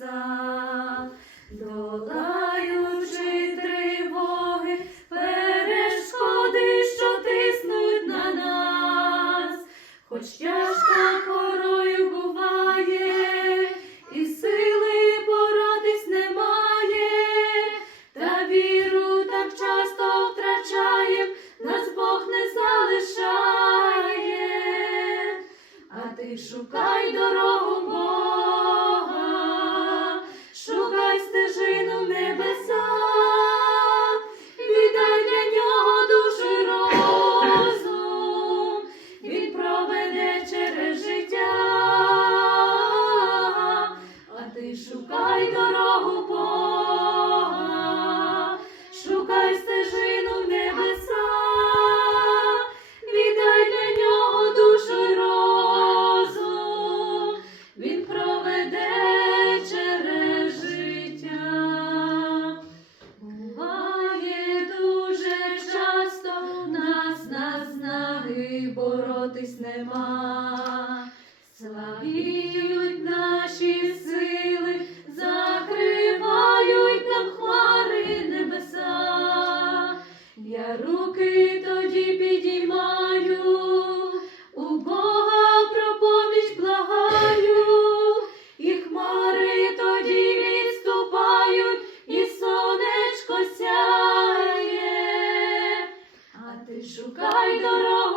небеса, долаючи тривоги, перешкоди, що тиснуть на нас, хоч тяжко порою буває, і сили поратись немає, та віру так часто втрачаєм, нас Бог не залишає, а ти шукай дорогу. Бог. Боротись нема. Слабіють наші сили, закривають нам хмари небеса. Я руки тоді підіймаю, у Бога про поміч благаю, і хмари тоді відступають, і сонечко сяє, а ти шукай дорогу